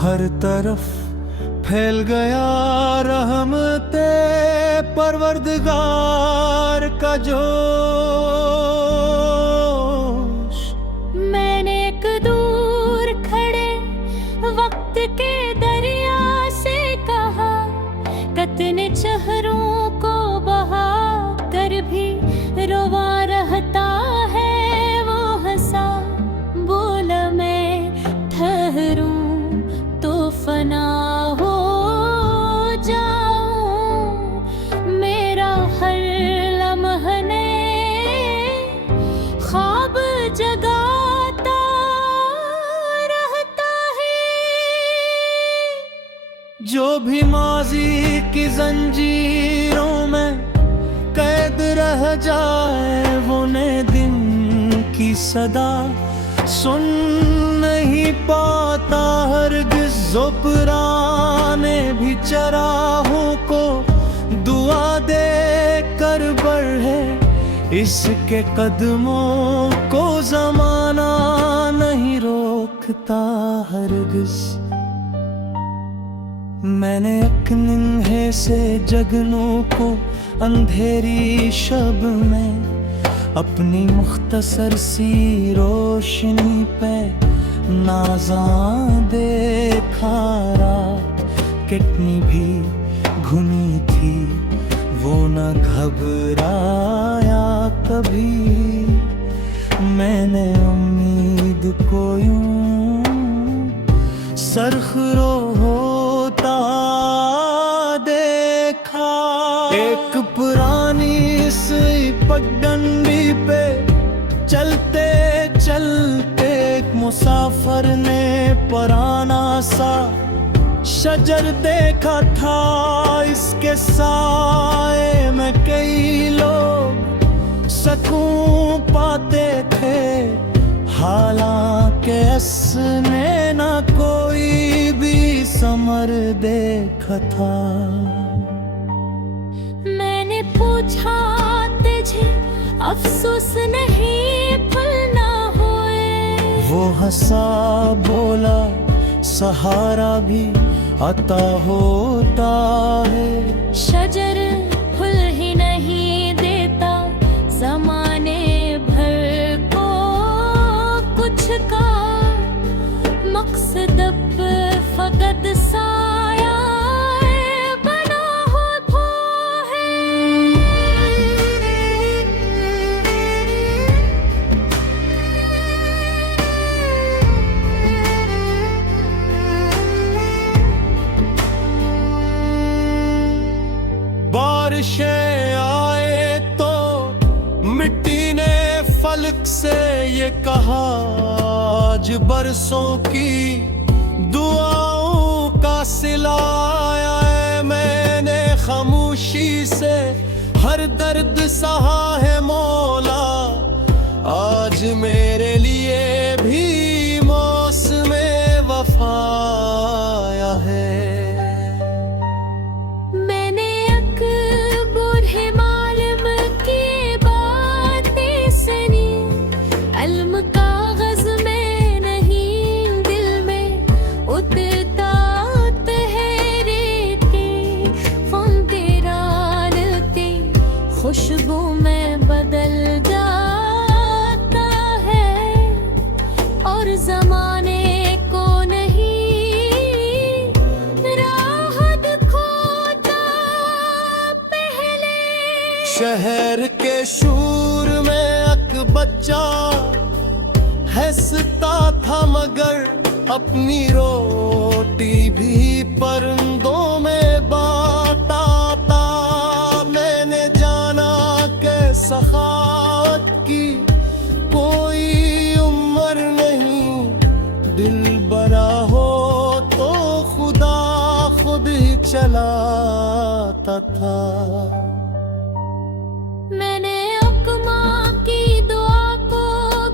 हर तरफ फैल गया रहमते परवरदिगार का जोश। मैंने एक दूर खड़े वक्त के दरिया से कहा, कतने चेहरों को बहा कर भी रोवा रहता है वो हंसा। बोला मैं ठहरूं तो फना हो जाऊं, मेरा हर लम्हा ख्वाब जगाता रहता है। जो भी माजी की जंजीरों में कैद रह जाए, वो नए दिन की सदा सुन नहीं पाता हरगिज़। ज़ुबराने भी चराहों को दुआ दे कर बढ़े, इसके कदमों को ज़माना नहीं रोकता हरगिज़। मैंने एक निन्हे से जगनों को अंधेरी शब में अपनी मुख्तसर सी रोशनी पे नाज़ां देखा। रात कितनी भी घुमी थी वो न घबराया कभी। मैंने उम्मीद को यूं सरखरो होता देखा। एक पुरानी सी पगडंडी पे चलते चलते एक मुसाफिर ने पुराना सा शजर देखा था। इसके साए में कई लोग सकून पाते थे, हालांकि इसने न कोई भी समर देखा था। मैंने पूछा तुझे अफसोस नहीं भूलना होए, वो हंसा बोला सहारा भी अता होता है। शजर फूल ही नहीं देता ज़माने भर को कुछ का मकसद फकत साया बना होता है। बारिशें आए तो मिट्टी ने फलक से ये कहा, आज बरसों की दुआओं का सिलाया है। मैंने खामोशी से हर दर्द सहा है मौला, आज मेरे लिए भी मौसमे वफा आया है। खुशबू में बदल जाता है और ज़माने को नहीं राह दिखाता पहले। शहर के शूर में एक बच्चा हंसता था, मगर अपनी रोटी भी परिंदों में बांटा था। मैंने जाना कि सखावत की कोई उम्र नहीं, दिल बड़ा हो तो खुदा खुद ही चलाता था। मैंने अकमा की दुआ को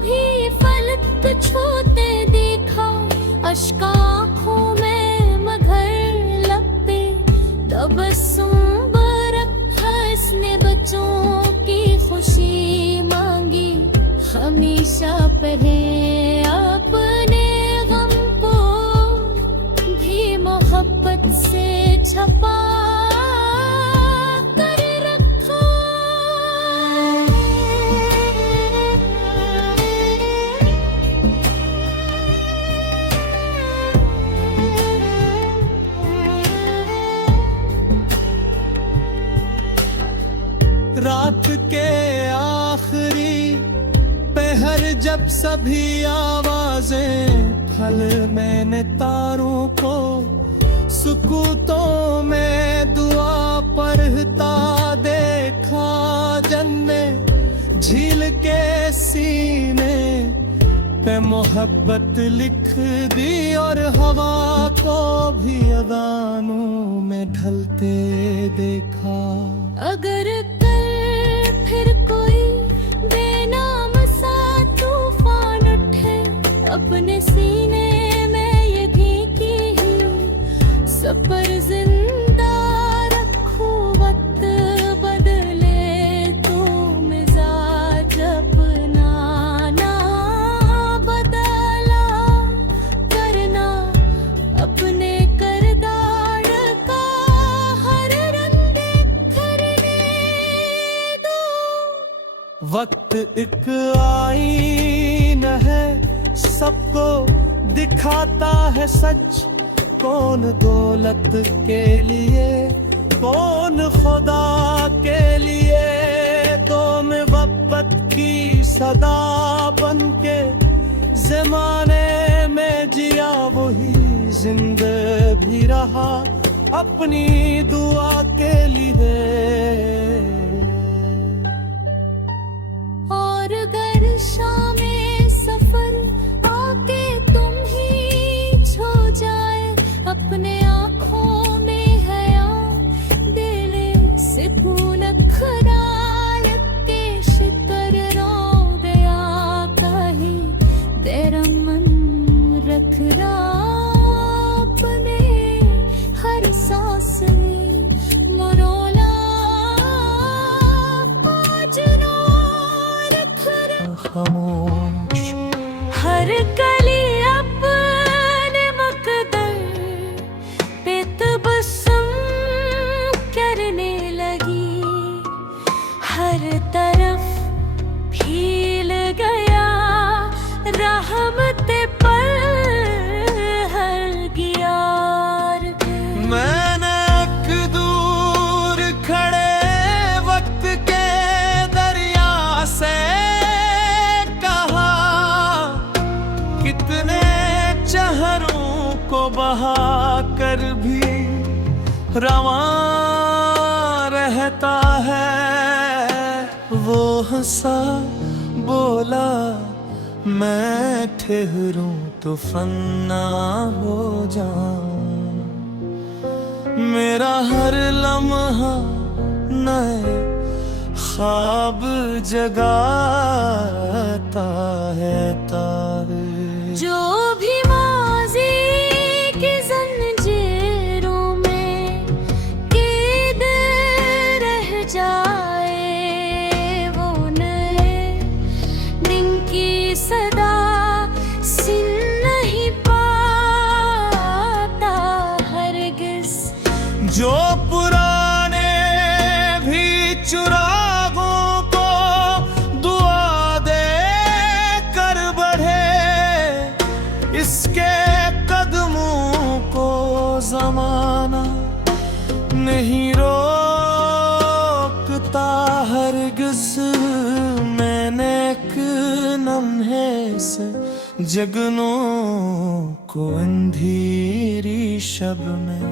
भी फलक छूते देखा, अश्क आँखों में मगर लब पे तबस्सुम बरखा। इसने बच्चों की खुशी मांगी, हमेशा पहले अपने गम को सभी आवाजें फल मैंने तारों को सुकूतों में दुआ पढ़ता देखा। जन्ने झील के सीने पे मोहब्बत लिख दी और हवा को भी अदानों में ढलते देखा। अगर कल फिर कोई बेनाम सा तूफान उठे, अपने सीने में ये भीगी ही सफर जिंदा रखूं। वक्त बदले तो मिजाज अपना ना बदला करना। अपने करदार का हर रंग करने दो। वक्त एक आईना है, सबको दिखाता है सच। कौन दौलत के लिए, कौन खुदा के लिए। तो मैं मोहब्बत की सदा बन के ज़माने में जिया, वही जिंदा भी रहा अपनी दुआ के लिए। और अगर शामें सफर आके तुम ही छो जाए, अपने आँखों में हया दिले से भूनक खराल के शितर रो गया। कहीं देरमन रख अपने हर सांस में मरोला खामोश हर कली अपने मकदर पे तबस्सुम करने लगी। हर तरफ फील गया रहमत पर हर गियार। मैंने एक दूर खड़े वक्त के दरिया से कितने चेहरों को बहा कर भी रवां रहता है। वो हंसा बोला मैं ठहरूं तो फन्ना हो जाऊं। मेरा हर लम्हा नए ख्वाब जगाता है तारे। जो भी माज़ी की ज़ंजीरों में कैद रह जाए, वो नए दिन की सदा सुन नहीं पाता हरगिज़। जो पुराने भी चुरागों को दुआ दे कर बढ़े, इसके कदमों को ज़माना नहीं रोकता हरगिज़। मैंने एक लम्हे से जगनों को अंधेरी शब में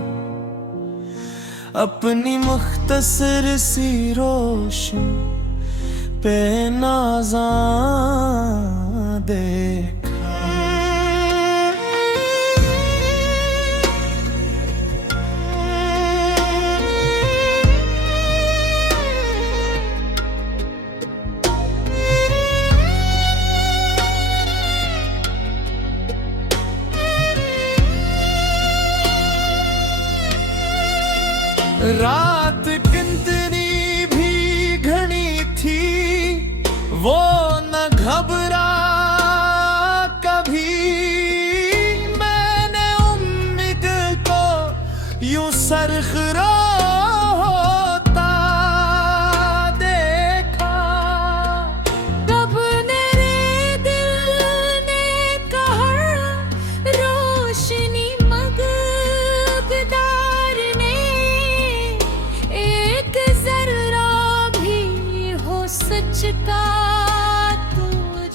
अपनी मुख्तसर सी रोशनी पे नाज़ां देखा। रात कितनी भी घनी थी, वो न घबरा कभी। मैंने उम्मीद को यूं सरखरा होता देखा। तब मेरे दिल ने कहा रोशनी मगदार ने, एक जर्रा भी हो सच का तू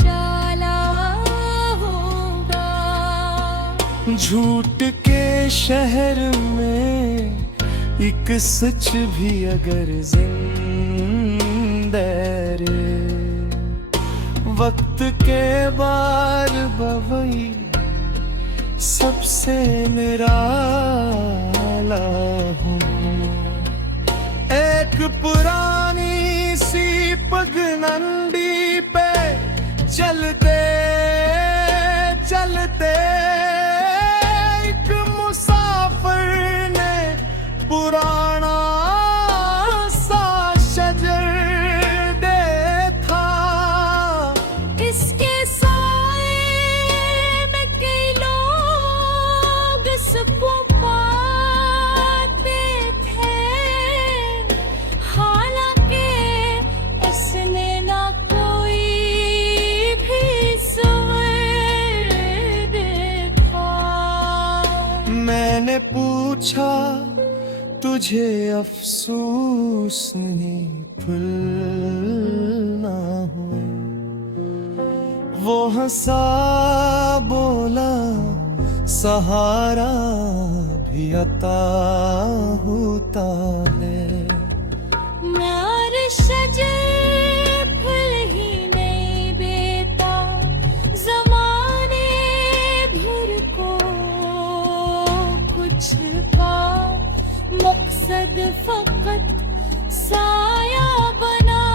जाला के शहर में एक सच भी अगर जिंदा रे, वक्त के बार बवई सबसे निराला हूँ। एक पुरानी सी पगडंडी पे चलते चलते एक मुसाफिर ने पुराना सा शजर देखा। इसके साए में कई लोग सबको पाते थे, हालांकि इसने ना कोई भी सवर देखा। मैंने पूछा तुझे अफसोस नहीं भूलना हुए, वो हंसा बोला सहारा भी अता होता है। मैं और शजर फूल ही नहीं बेता, जमाने भर को कुछ का मकसद फकत साया बना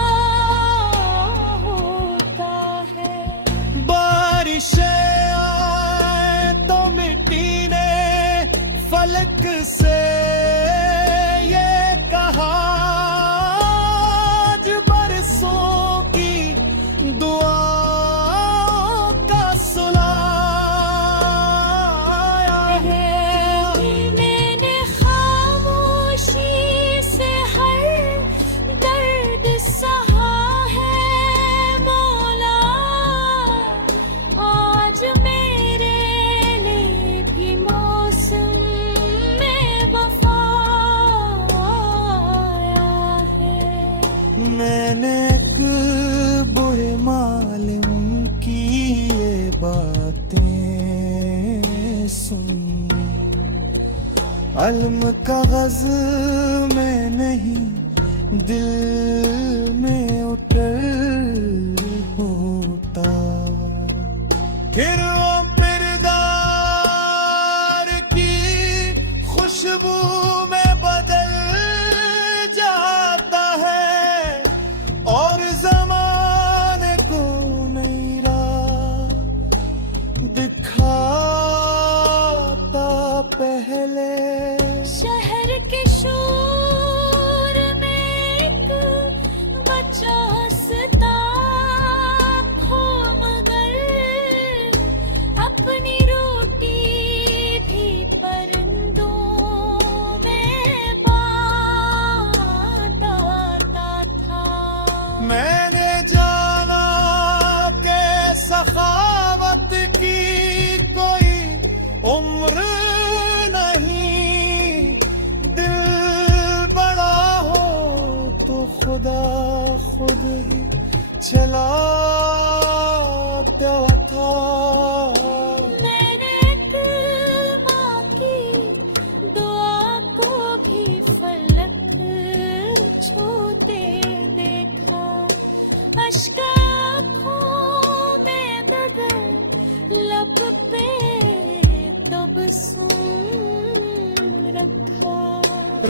होता है। बारिशें आए तो मिट्टी ने फलक से ये कहा, आज बरसों की दुआ का सुला मैंने खामोशी से हर दर्द सहा है मौला, आज मेरे लिए भी मौसम में वफा आया है। मैंने एक बुरे मालूम की ये बातें सुनी, अलम कागज में नहीं दिल में उतर होता। फिर वो पिरदार की खुशबू में बदल जाता है और ज़माने को नई राह दिखाता पहले। शहर के शोर में एक बच्चा हंसता हो, मगर अपनी रोटी भी परिंदों में बांटता था। मैंने जाना के सखावत की कोई उम्र नहीं, दिल बड़ा हो तो खुदा खुद ही चलाता था। मैंने एक माँ की दुआ को भी फलक छूते देखा, अश्क आँखों में दगर, लब पे तबस्सुम रखा।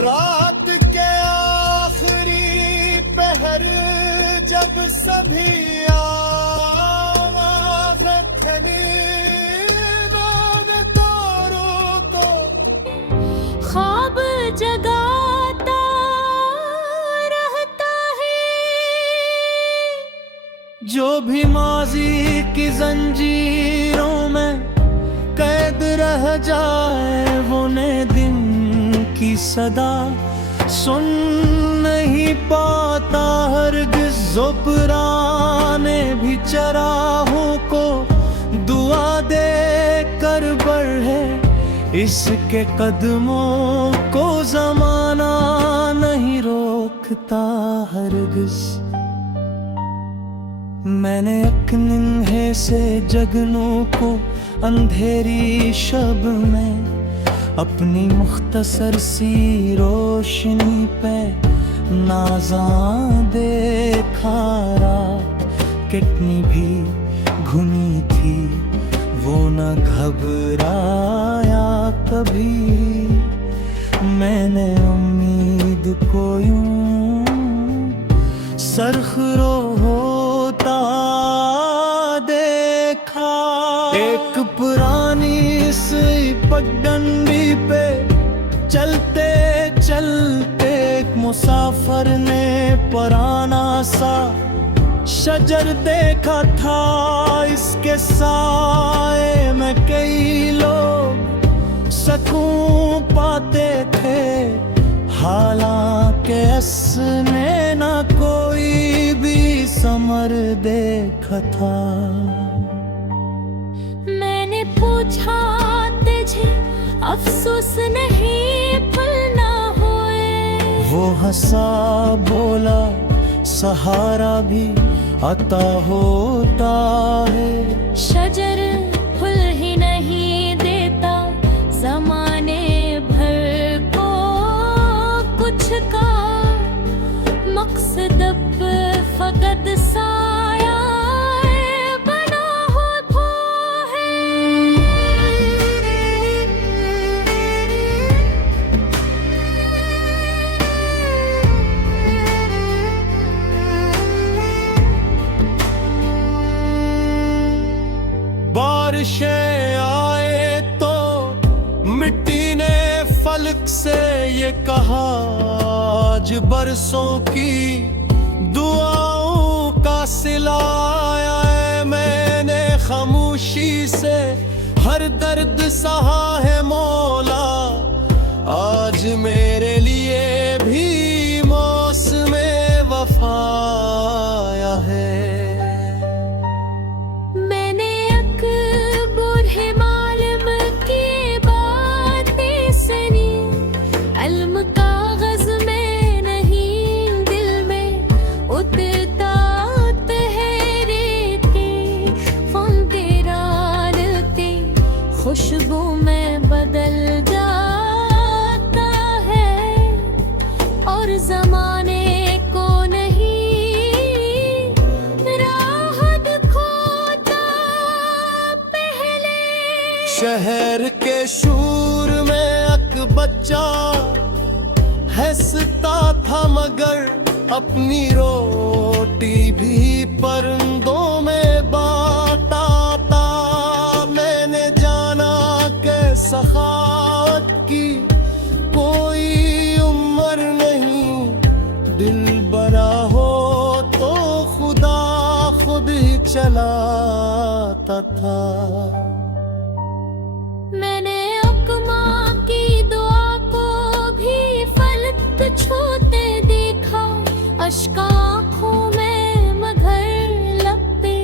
रात के आखिरी पहर जब सभी आवाज़ें थमी, मैंने तारों को ख्वाब जगाता रहता है, जो भी माजी की जंजीरों में कैद रह जाए, वो नए दिन की सदा सुन नहीं पाता हरगिज़। जो पुराने भी चराहों को दुआ दे कर बढ़े, इसके कदमों को जमाना नहीं रोकता हरगिज़। मैंने एक निन्हे से जगनों को अंधेरी शब में अपनी मुख्तसर सी रोशनी पे नाज़ां देखा रात कितनी भी घुमी थी वो न घबराया कभी। मैंने उम्मीद को यूं सरखरो होता देखा। एक पुरानी सी पगडंडी पे चलते चलते एक मुसाफिर ने पुराना सा शजर देखा था। इसके साए में कई लोग सकून पाते थे, हालांकि इसने न कोई भी समर देखा था। मैंने पूछा तुझे अफसोस नहीं भूलना होए। वो हंसा बोला सहारा भी अता होता है। शजर फूल ही नहीं देता ज़माने भर को कुछ का मकसद अब फकत साया बना होता है। बारिशें आए तो मिट्टी ने फलक से ये कहा आज बरसों की दुआओं का सिलाया है। मैंने खामोशी से हर दर्द सहा है मौला, आज मेरे लिए भी मौसमे वफा आया है। खुशबू में बदल जाता है और ज़माने को नहीं राह दिखाता पहले। शहर के शूर में एक बच्चा हंसता था मगर अपनी रोटी भी परिंदों में बांटा था। मैंने जाना कि सखावत की कोई उम्र नहीं, दिल बड़ा हो तो खुदा खुद ही चलाता था। मैंने अकमा की दुआ को भी फलक छूते देखा। अश्क आँखों में मगर लब पे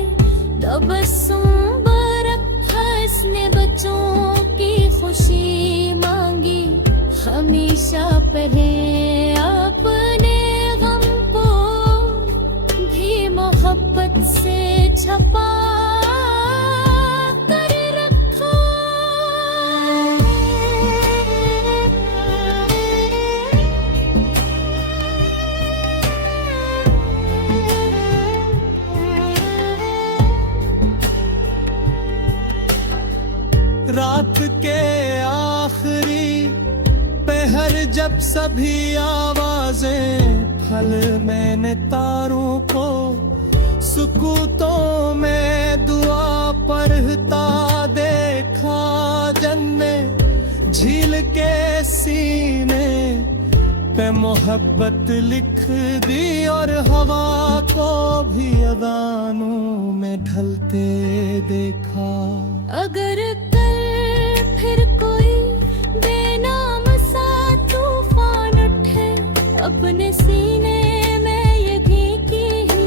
तबस्सुम बरखा। इसने बच्चों की खुशी मांगी, हमेशा पहले अपने गम को भी मोहब्बत से छपा कर रखा। रात के आखिरी पहर जब सभी आवाजें फल, मैंने तारों को सुकूतों में दुआ पढ़ता देखा। जन्ने झील के सीने पे मोहब्बत लिख दी और हवा को भी अदानों में ढलते देखा। अगर कल फिर कोई बेनाम सा तूफान उठे, अपने सीने में ये भीगी ही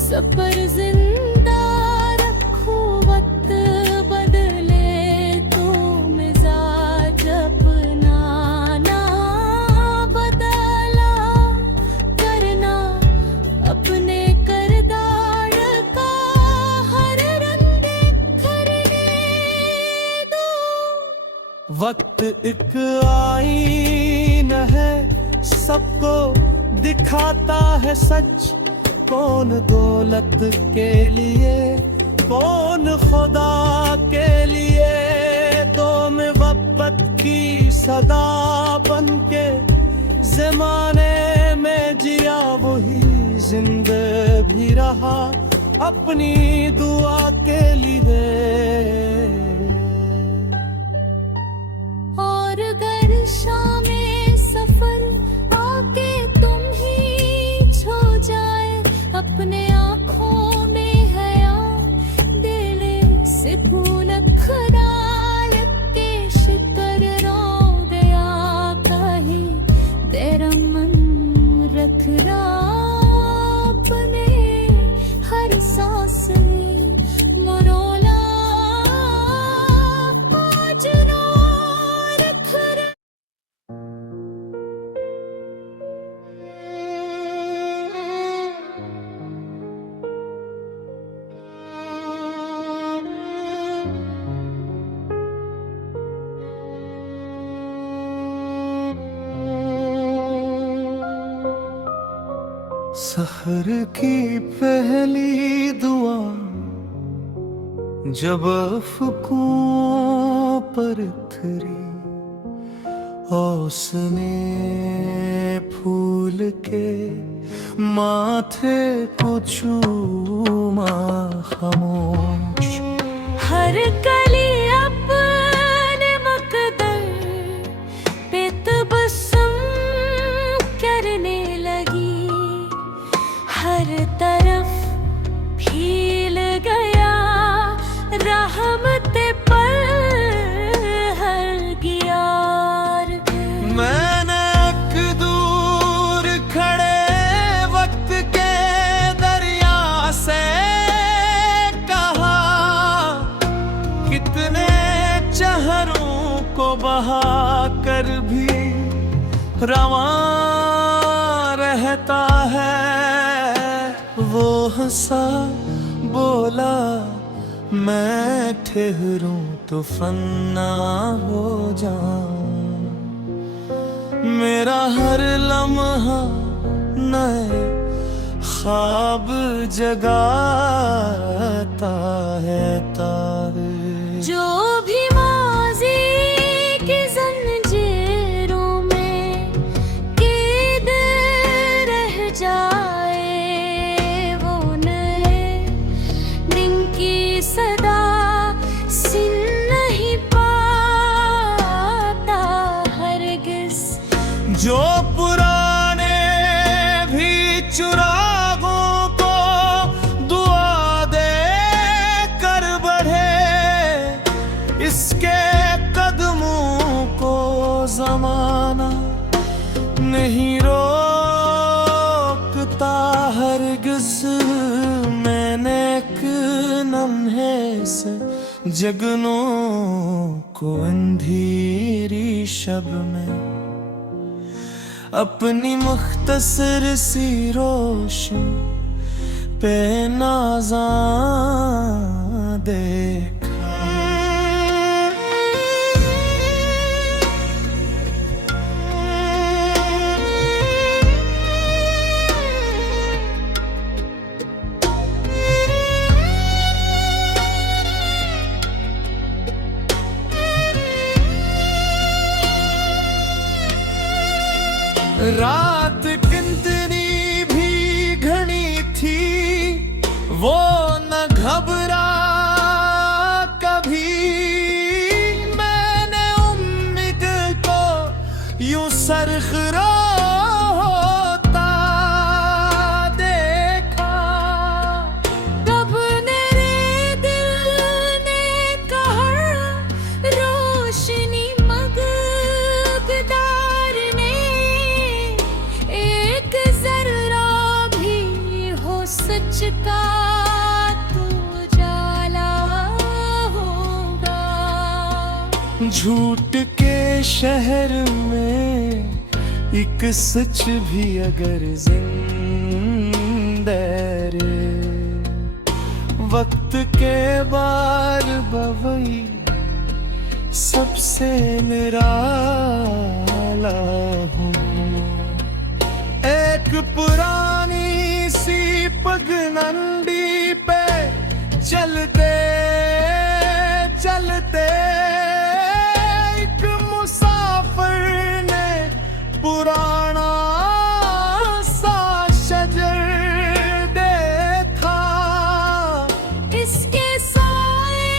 सफर जिंदा रखूं। वक्त बदले तो मिजाज अपना ना बदला करना। अपने करदार का हर रंग करने एक आईना है, सबको दिखाता है सच। कौन दौलत के लिए, कौन खुदा के लिए। दो मोहब्बत की सदा बन के जमाने में जिया, वही जिंदा भी रहा अपनी दुआ के लिए। और अगर शामें सफर आके तुम ही छो जाए, अपने आँखों में हया दिल से फूल खराल के शिकर रो गया। कहीं तेरा मन रख रहा अपने हर सांस में मरोला आज रो रख रहा। सहर की पहली दुआ जब अफ़क़ों पर उतरी, ओसने फूल के माथे को चूमा खामोश। हर कली अपने मकदर पे तबस्सुम करने लगी। हर तरफ फैल गया रहमत पर हर गियार। मैंने एक दूर खड़े वक्त के दरिया से कहा, कितने चेहरों को बहा कर भी रवां रहता है। वो हंसा बोला, मैं ठहरूं तो फन्ना हो जाऊं। मेरा हर लम्हा नए ख्वाब जगाता है तारे। जो भी माज़ी की ज़ंजीरों में कैद रह जाए, वो नए दिन की सदा सुन नहीं पाता हरगिज़। जो पुराने भी चुरागों को दुआ दे कर बढ़े, इसके कदमों को ज़माना नहीं रोकता हरगिज़। मैंने एक लम्हे से जगनों को अंधेरी शब में अपनी मुख्तसर सी रोशनी पे नाज़ां देखा। रात कितनी भी घनी थी, वो न घबरा कभी। मैंने उम्मीद को यूं सरखरा होता देखा। तब मेरे दिल ने कहा, रोशनी मगबदार ने एक जर्रा भी हो सच का तू जाला होगा। झूठ के शहर में एक सच भी अगर जिंदा रे, वक्त के बार बवई सबसे निराला हूँ। एक पुरानी सी पगडंडी पे चलते चलते एक मुसाफिर ने पुराना सा शजर देखा। इसके साए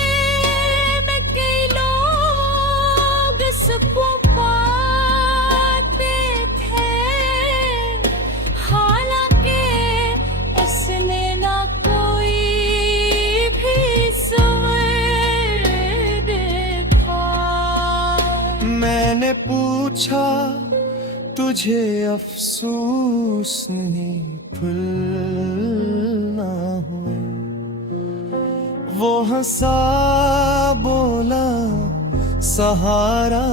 में कई लोग इसको पाते थे, हालांकि इसने ना कोई भी सवर देखा। मैंने पूछा तुझे अफसोस नहीं भूलना हुए। वो हंसा बोला सहारा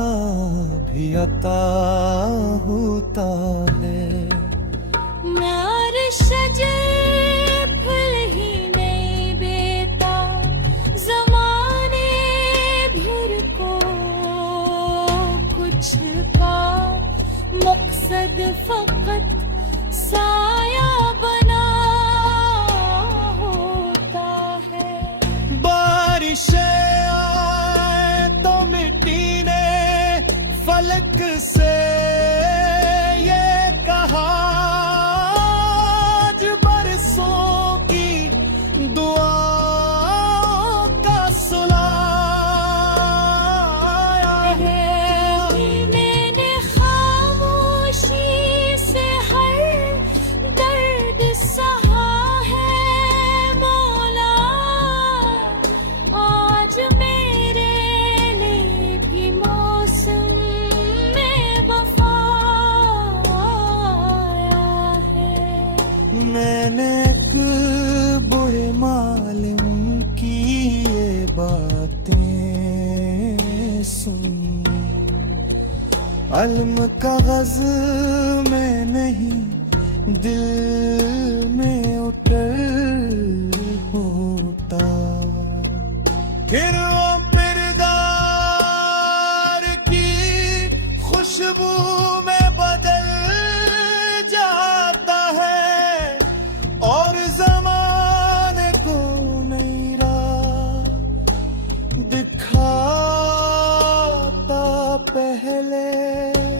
भी अता होता है। मैं और शजर फूल ही नहीं बेता, ज़माने भर को कुछ का मकसद फकत साया बना होता है। बारिशें आए तो मिट्टी ने फलक से ये कहा, आज बरसों की दुआ का सुला आया है। मैंने खामोशी से हर दर्द सहा है मौला, आज मेरे लिए भी मौसम में वफा आया है। मैंने एक बुरे मालिम की ये बातें सुनी, अलम कागज में नहीं दिल में उतर होता। फिर वो पिरदार की खुशबू में बदल जाता है और ज़माने को नई राह दिखाता पहले।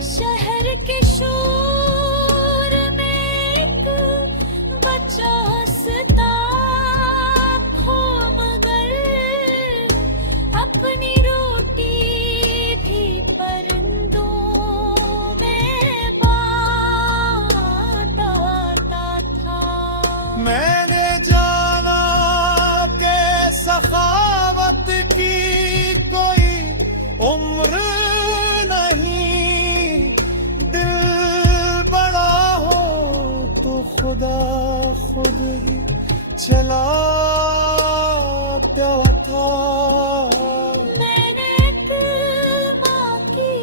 शहर के शोर में एक बच्चा हंसता हो, मगर अपनी रोटी भी परिंदों में बांटता था। मैंने जाना के सखावत की कोई उम्र नहीं, दिल बड़ा हो तो खुदा खुद ही चलाता था। मैंने एक माँ की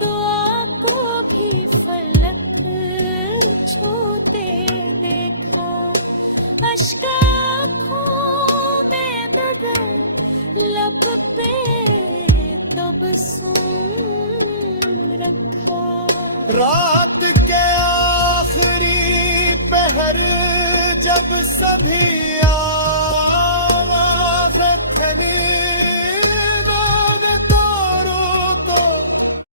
दुआ को भी फलक छूते देखा, अश्क आँखों में बदल लब पे तबस्सुम रखा। रात के आखिरी पहर जब सभी